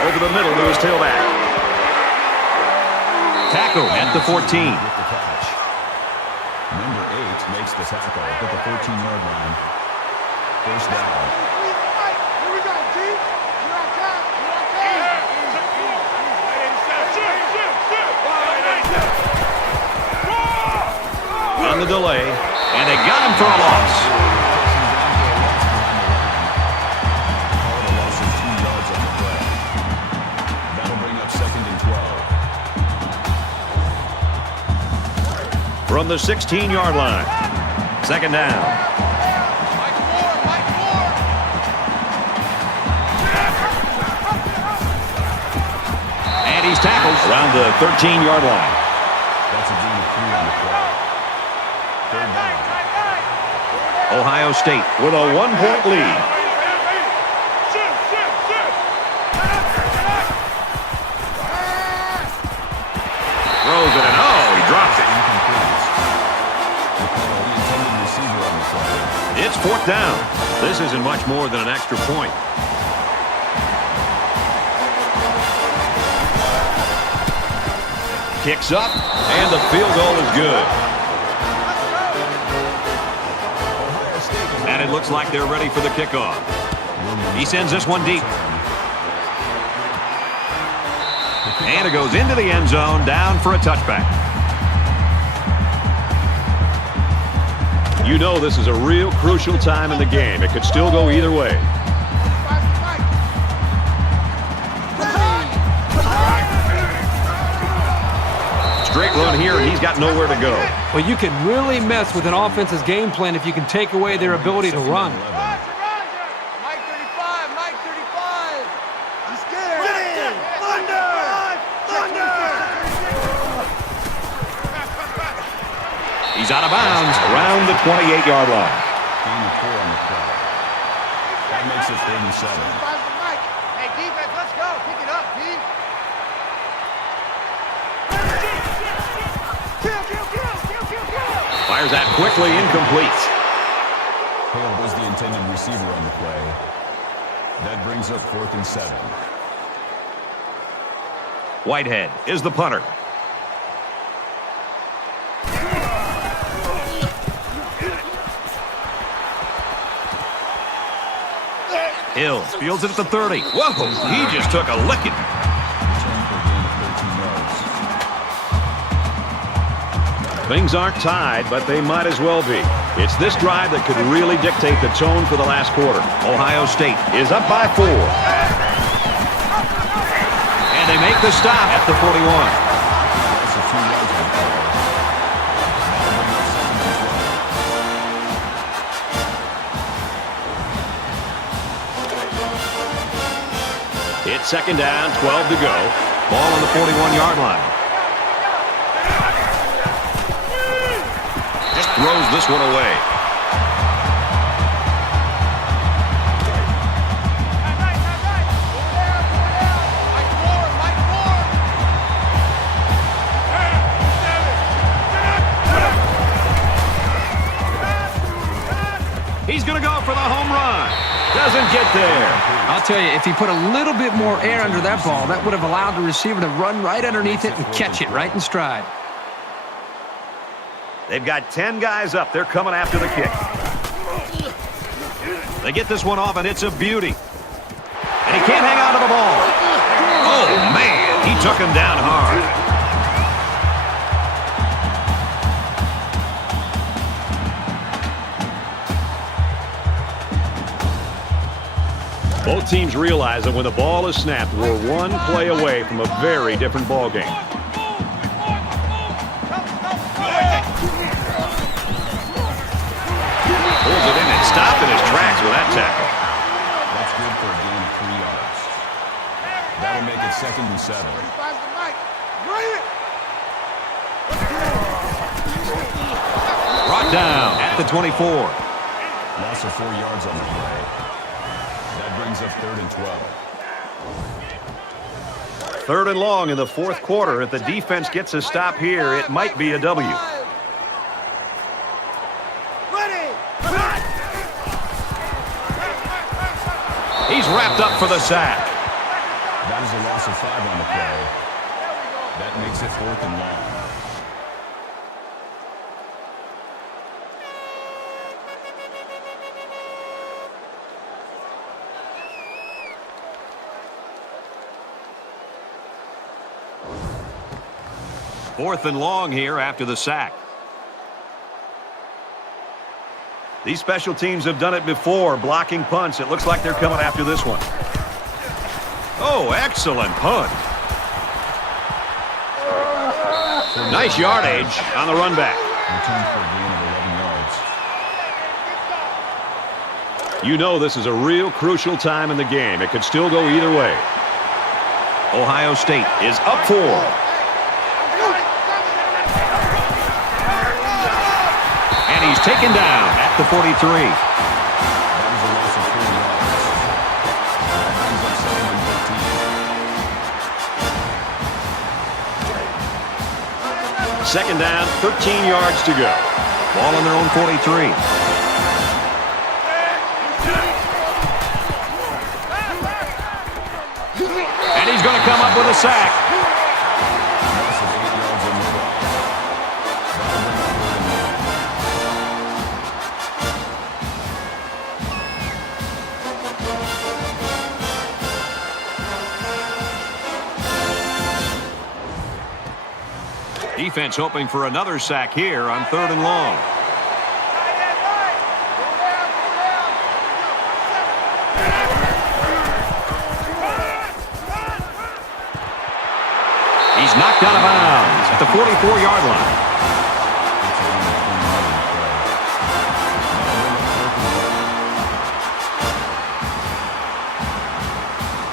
Over the middle to his tailback. Tackle at the 14. With the catch. Number 8 makes the tackle at the 14-yard line. First down. Here we go, G. You're on top. On the delay, and they got him for a loss. Call it a loss of 2 yards on the play. That'll bring up 2nd and 12. From the 16-yard line. 2nd down. And he's tackled around the 13-yard line. That's a gain of 3 on the play. 3rd down. Ohio State with a 1-point lead. Throws it, and he drops it. It's 4th down. This isn't much more than an extra point. Kicks up, and the field goal is good. And it looks like they're ready for the kickoff. He sends this one deep. And it goes into the end zone, down for a touchback. You know this is a real crucial time in the game. It could still go either way. Straight run here, and he's got nowhere to go. Well, you can really mess with an offense's game plan if you can take away their ability to run. Mike 35, Mike 35. He's scared. Ready. Thunder. He's out of bounds around the 28-yard line. Gain of 4 on the play. That makes it 3rd and 7. Hey, defense, let's go. Pick it up, D. Kill. Fires that quickly, incomplete. Hale was the intended receiver on the play. That brings up 4th and 7. Whitehead is the punter. Hill fields it at the 30. Whoa, he just took a licking. Return for a gain of 13 yards. Things aren't tied, but they might as well be. It's this drive that could really dictate the tone for the last quarter. Ohio State is up by 4. And they make the stop at the 41. That's a 2 yards on the play. That'll bring up 2nd and 12. It's 2nd down, 12 to go. Ball on the 41-yard line. Just throws this one away. He's going to go for the home run. Doesn't get there. I'll tell you, if he put a little bit more air under that ball, that would have allowed the receiver to run right underneath it and catch it right in stride. They've got 10 guys up. They're coming after the kick. They get this one off, and it's a beauty. And he can't hang on to the ball. Oh, man, he took him down hard. Both teams realize that when the ball is snapped, we're one play away from a very different ball game. Pulls it in and stopped in his tracks with that tackle. That's good for a gain of 3 yards. That'll make it 2nd and 7. Brought down at the 24. Loss of 4 yards on the play. That brings up 3rd and 12. 3rd and long in the 4th quarter. If the defense gets a stop here, it might be a W. He's wrapped up for the sack. That is a loss of 5 on the play. That makes it 4th and long. Fourth and long here after the sack. These special teams have done it before, blocking punts. It looks like they're coming after this one. Oh, excellent punt. Nice yardage on the run back. Return for a gain of 11 yards. You know this is a real crucial time in the game. It could still go either way. Ohio State is up 4. And he's taken down at the 43. That was a loss of 4 yards. That brings up 2nd and 13. Second down, 13 yards to go. Ball on their own 43. And he's going to come up with a sack. Loss of 8 yards on the play. That'll bring up 3rd and long. Defense hoping for another sack here on 3rd and long. He's knocked out of bounds at the 44-yard line. It's a gain of 1 yard on the play. That'll bring up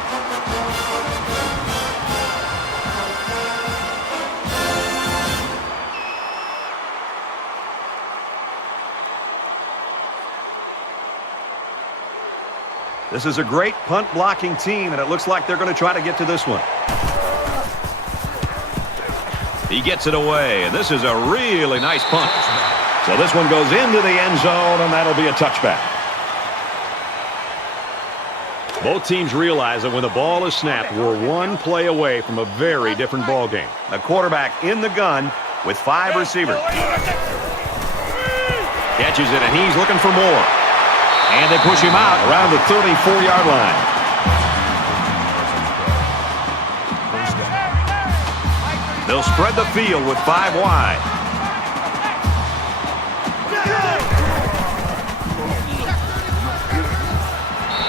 4th and long. This is a great punt blocking team, and it looks like they're going to try to get to this one. He gets it away, and this is a really nice punt. So this one goes into the end zone, and that'll be a touchback. Both teams realize that when the ball is snapped, we're one play away from a very different ball game. The quarterback in the gun with 5 receivers. Catches it, and he's looking for more. And they push him out around the 34-yard line. They'll spread the field with 5 wide.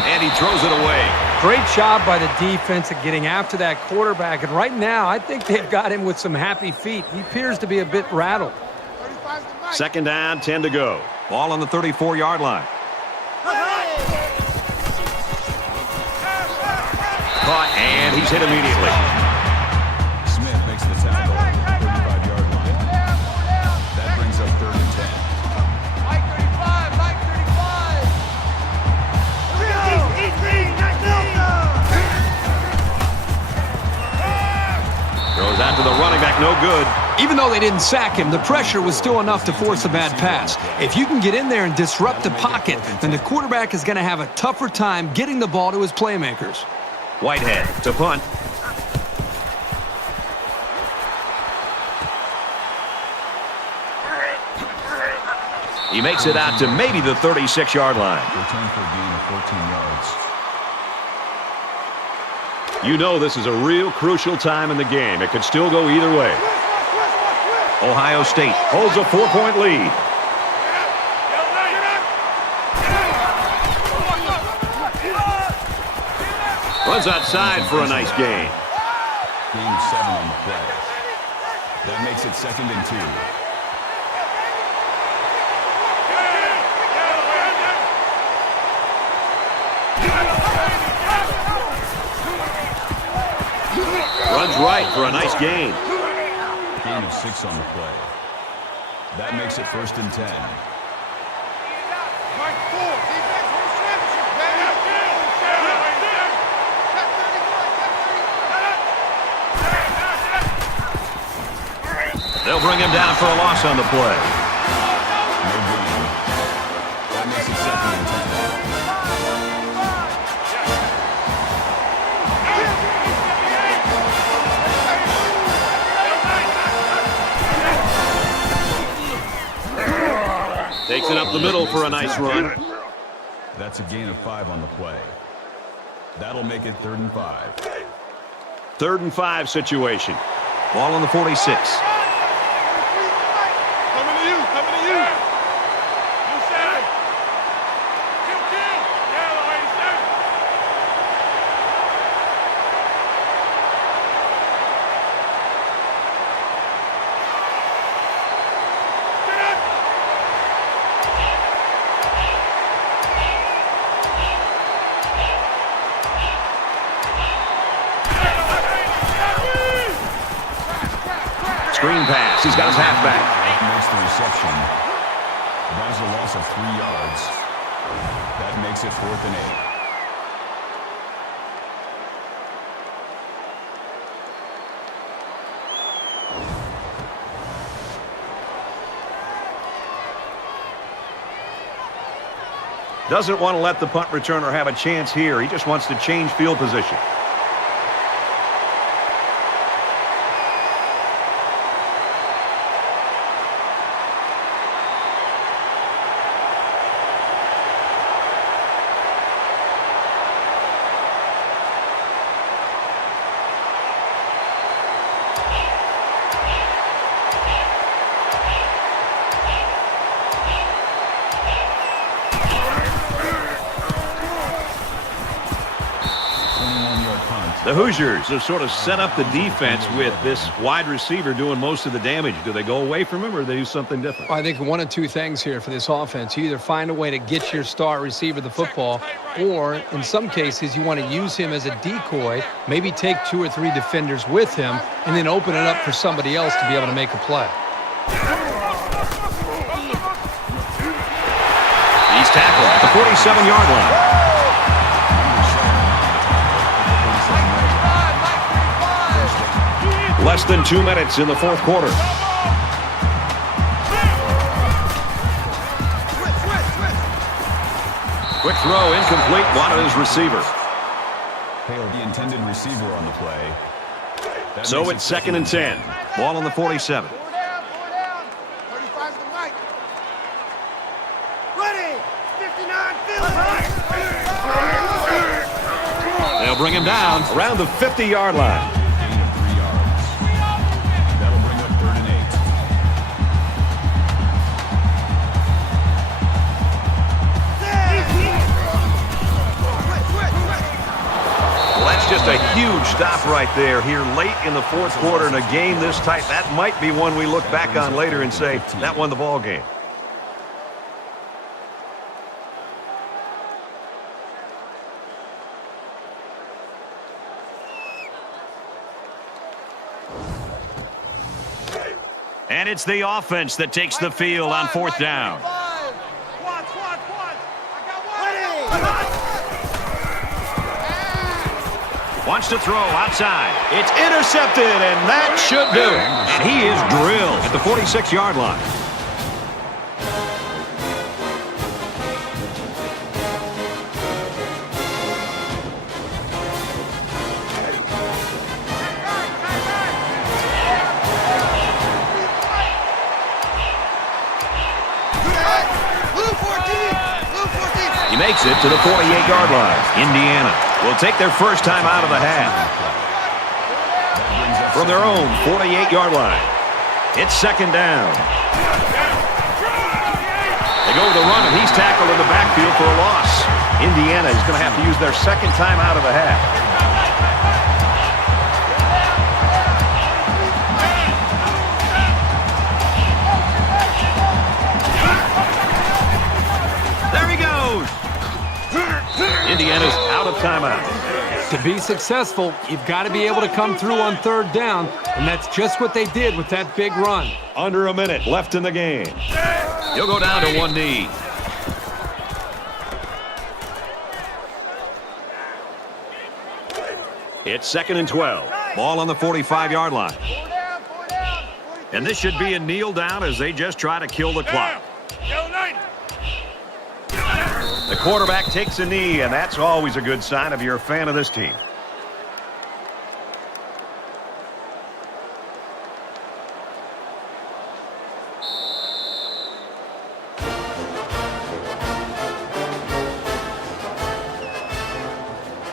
And he throws it away. Great job by the defense at getting after that quarterback. And right now, I think they've got him with some happy feet. He appears to be a bit rattled. Second down, 10 to go. Ball on the 34-yard line. Caught, and he's hit immediately. Smith makes the tackle at the 35-yard line. That brings up 3rd and 10. Mike 35, Mike 35. Throws out to the running back, no good. Even though they didn't sack him, the pressure was still enough to force a bad pass. If you can get in there and disrupt the pocket, then the quarterback is going to have a tougher time getting the ball to his playmakers. Whitehead to punt. He makes it out to maybe the 36-yard line. Return for a gain of 14 yards. You know this is a real crucial time in the game. It could still go either way. Ohio State holds a 4-point lead. Runs outside for a nice gain. Gain of 7 on the play. That makes it 2nd and 2. Runs right for a nice gain. Gain of 6 on the play. That makes it 1st and 10. They'll bring him down for a loss on the play. No gain. That makes it 2nd and 10. Takes it up the middle for a nice run. That's a gain of 5 on the play. That'll make it 3rd and 5. 3rd and 5 situation. Ball on the 46. Screen pass. He's got his halfback. Makes the reception. That is a loss of 3 yards. That makes it 4th and 8. Doesn't want to let the punt returner have a chance here. He just wants to change field position. The Hoosiers have sort of set up the defense with this wide receiver doing most of the damage. Do they go away from him or do they do something different? I think one of two things here for this offense. You either find a way to get your star receiver the football, or in some cases you want to use him as a decoy, maybe take 2 or 3 defenders with him, and then open it up for somebody else to be able to make a play. He's tackled at the 47-yard line. Less than 2 minutes in the 4th quarter. Quick throw, incomplete, wanted his receiver. Hailed the intended receiver on the play. So it's 2nd and 10. Ball on the 47. Ready! 59, field. They'll bring him down around the 50-yard line. Just a huge stop right there here late in the 4th quarter in a game this tight. That might be one we look back on later and say that won the ball game. And it's the offense that takes the field on 4th down. Wants to throw outside. It's intercepted, and that should do it. And he is drilled at the 46-yard line. He makes it to the 48-yard line. Indiana will take their first time out of the half. From their own 48-yard line. It's 2nd down. They go with the run, and he's tackled in the backfield for a loss. Indiana is going to have to use their 2nd time out of the half. There he goes. Indiana's out of timeout. To be successful, you've got to be able to come through on 3rd down, and that's just what they did with that big run. Under a minute left in the game. He'll go down to one knee. It's 2nd and 12. Ball on the 45-yard line. And this should be a kneel down as they just try to kill the clock. The quarterback takes a knee, and that's always a good sign if you're a fan of this team.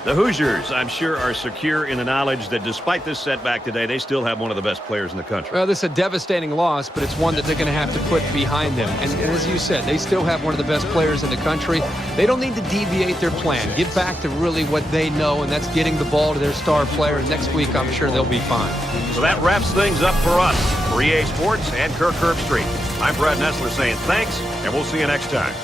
The Hoosiers, I'm sure, are secure in the knowledge that despite this setback today, they still have one of the best players in the country. Well, this is a devastating loss, but it's one that they're going to have to put behind them. And as you said, they still have one of the best players in the country. They don't need to deviate their plan. Get back to really what they know, and that's getting the ball to their star player. And next week, I'm sure they'll be fine. So that wraps things up for us. For EA Sports and Kirk Herbstreit, I'm Brad Nessler saying thanks, and we'll see you next time.